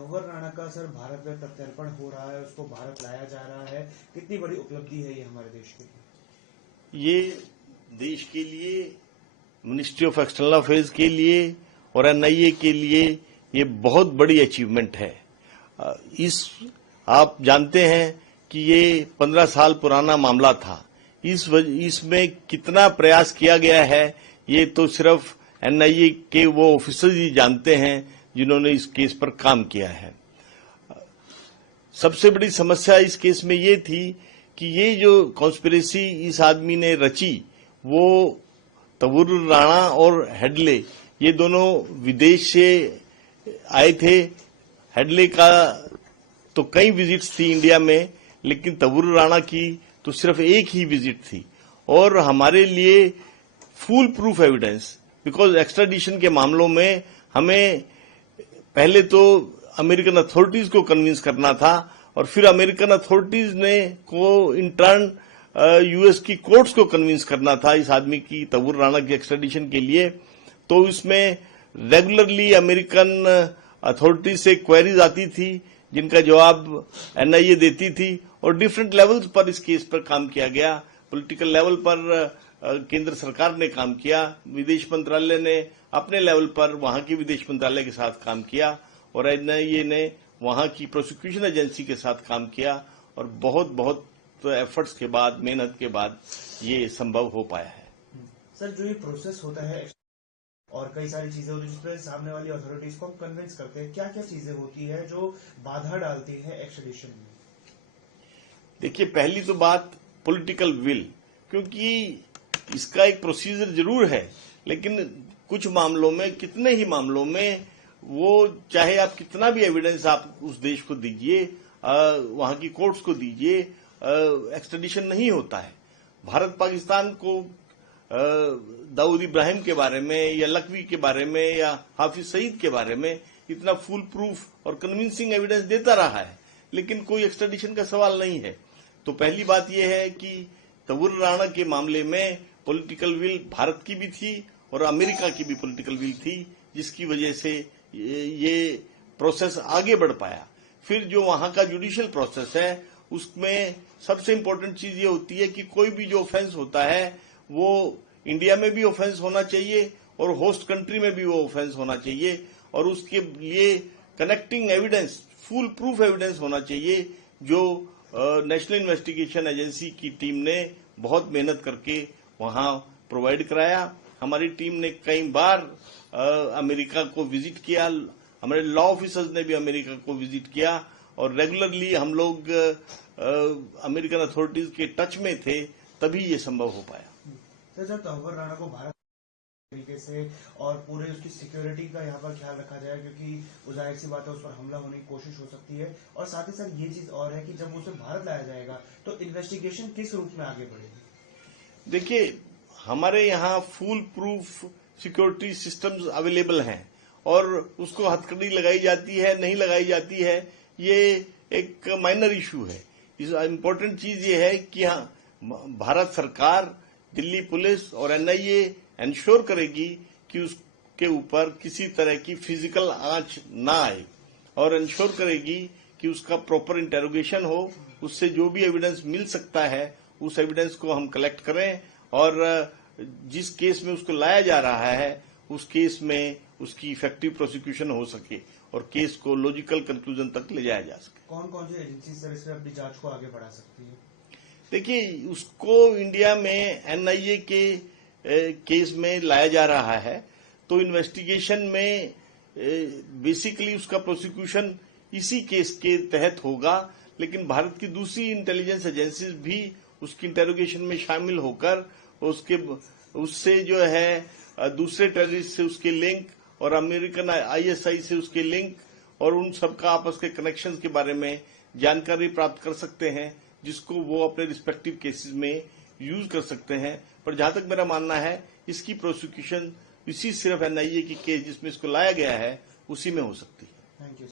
तंवर राणा का सर भारत में प्रत्यर्पण हो रहा है, उसको भारत लाया जा रहा है, कितनी बड़ी उपलब्धि है ये हमारे देश के लिए? ये देश के लिए, मिनिस्ट्री ऑफ एक्सटर्नल अफेयर्स के लिए और एनआईए के लिए ये बहुत बड़ी अचीवमेंट है। आप जानते हैं कि ये 15 साल पुराना मामला था। इसमें कितना प्रयास किया गया है ये तो सिर्फ एनआईए के वो ऑफिसर्स ही जानते हैं जिन्होंने इस केस पर काम किया है। सबसे बड़ी समस्या इस केस में ये थी कि ये जो कॉन्स्पिरेसी इस आदमी ने रची वो तंवर राणा और हेडले ये दोनों विदेश से आए थे। हेडले का तो कई विजिट्स थी इंडिया में, लेकिन तंवर राणा की तो सिर्फ एक ही विजिट थी। और हमारे लिए full proof evidence, because extradition के मामलों में हमें पहले तो अमेरिकन अथॉरिटीज को कन्विंस करना था और फिर अमेरिकन अथॉरिटीज ने को इन टर्न यूएस की कोर्ट्स को कन्विंस करना था इस आदमी की, तंवर राणा की एक्स्ट्राडिशन के लिए। तो इसमें रेगुलरली अमेरिकन अथॉरिटीज से क्वेरीज आती थी जिनका जवाब एनआईए देती थी और डिफरेंट लेवल्स पर इस केस पर काम किया गया। पॉलिटिकल लेवल पर केंद्र सरकार ने काम किया, विदेश मंत्रालय ने अपने लेवल पर वहां के विदेश मंत्रालय के साथ काम किया और एनआईए ने वहां की प्रोसिक्यूशन एजेंसी के साथ काम किया और बहुत बहुत एफर्ट्स के बाद, मेहनत के बाद ये संभव हो पाया है। सर, जो ये प्रोसेस होता है और कई सारी चीजें होती है जिसपे सामने वाली अथॉरिटीज को हम कन्विंस करते हैं, क्या क्या चीजें होती है जो बाधा डालती है एक्स्ट्रेडिशन में? देखिए, पहली तो बात पॉलिटिकल विल, क्योंकि इसका एक प्रोसीजर जरूर है, लेकिन कुछ मामलों में, कितने ही मामलों में वो चाहे आप कितना भी एविडेंस आप उस देश को दीजिए, वहां की कोर्ट्स को दीजिए, एक्स्ट्रेडिशन नहीं होता है। भारत पाकिस्तान को दाऊद इब्राहिम के बारे में या लखवी के बारे में या हाफिज सईद के बारे में इतना फुल प्रूफ और कन्विंसिंग एविडेंस देता रहा है, लेकिन कोई एक्स्ट्रेडिशन का सवाल नहीं है। तो पहली बात यह है कि तंवर राणा के मामले में पॉलिटिकल विल भारत की भी थी और अमेरिका की भी पॉलिटिकल विल थी, जिसकी वजह से ये प्रोसेस आगे बढ़ पाया। फिर जो वहां का जुडिशियल प्रोसेस है उसमें सबसे इम्पोर्टेंट चीज ये होती है कि कोई भी जो ऑफेंस होता है वो इंडिया में भी ऑफेंस होना चाहिए और होस्ट कंट्री में भी वो ऑफेंस होना चाहिए और उसके लिए connecting evidence, full proof evidence होना चाहिए, जो नेशनल इन्वेस्टिगेशन एजेंसी की टीम ने बहुत मेहनत करके वहां प्रोवाइड कराया। हमारी टीम ने कई बार अमेरिका को विजिट किया, हमारे लॉ ऑफिसर्स ने भी अमेरिका को विजिट किया और रेगुलरली हम लोग अमेरिकन अथॉरिटीज के टच में थे, तभी ये संभव हो पाया। तो जब तंवर राणा को भारत तरीके से और पूरे उसकी सिक्योरिटी का यहाँ पर ख्याल रखा जाए, क्योंकि जाहिर सी बात है उस पर हमला होने की कोशिश हो सकती है, और साथ ही साथ ये चीज और है कि जब उसे भारत लाया जाएगा तो इन्वेस्टिगेशन किस रूप में आगे बढ़ेगी? देखिए, हमारे यहाँ full proof security systems available हैं और उसको हथकड़ी लगाई जाती है, नहीं लगाई जाती है, ये एक माइनर इशू है। इस इम्पोर्टेंट चीज ये है कि हाँ, भारत सरकार, दिल्ली पुलिस और एनआईए इंश्योर करेगी कि उसके ऊपर किसी तरह की फिजिकल आंच ना आए और इंश्योर करेगी कि उसका प्रॉपर इंटेरोगेशन हो, उससे जो भी एविडेंस मिल सकता है उस एविडेंस को हम कलेक्ट करें और जिस केस में उसको लाया जा रहा है उस केस में उसकी इफेक्टिव प्रोसिक्यूशन हो सके और केस को लॉजिकल कंक्लूजन तक ले जाया जा सके। कौन कौन सी एजेंसी सर इसमें अपनी जांच को आगे बढ़ा सकती है? देखिए, उसको इंडिया में एनआईए के केस में लाया जा रहा है तो इन्वेस्टिगेशन में बेसिकली उसका प्रोसिक्यूशन इसी केस के तहत होगा, लेकिन भारत की दूसरी इंटेलिजेंस एजेंसीज भी उसकी इंटेरोगेशन में शामिल होकर उससे जो है दूसरे टेररिस्ट से उसके लिंक और अमेरिकन आईएसआई से उसके लिंक और उन सबका आपस के कनेक्शंस के बारे में जानकारी प्राप्त कर सकते हैं, जिसको वो अपने रिस्पेक्टिव केसेस में यूज कर सकते हैं। पर जहां तक मेरा मानना है इसकी प्रोसिक्यूशन इसी सिर्फ एनआईए की केस जिसमें इसको लाया गया है उसी में हो सकती है। Thank you.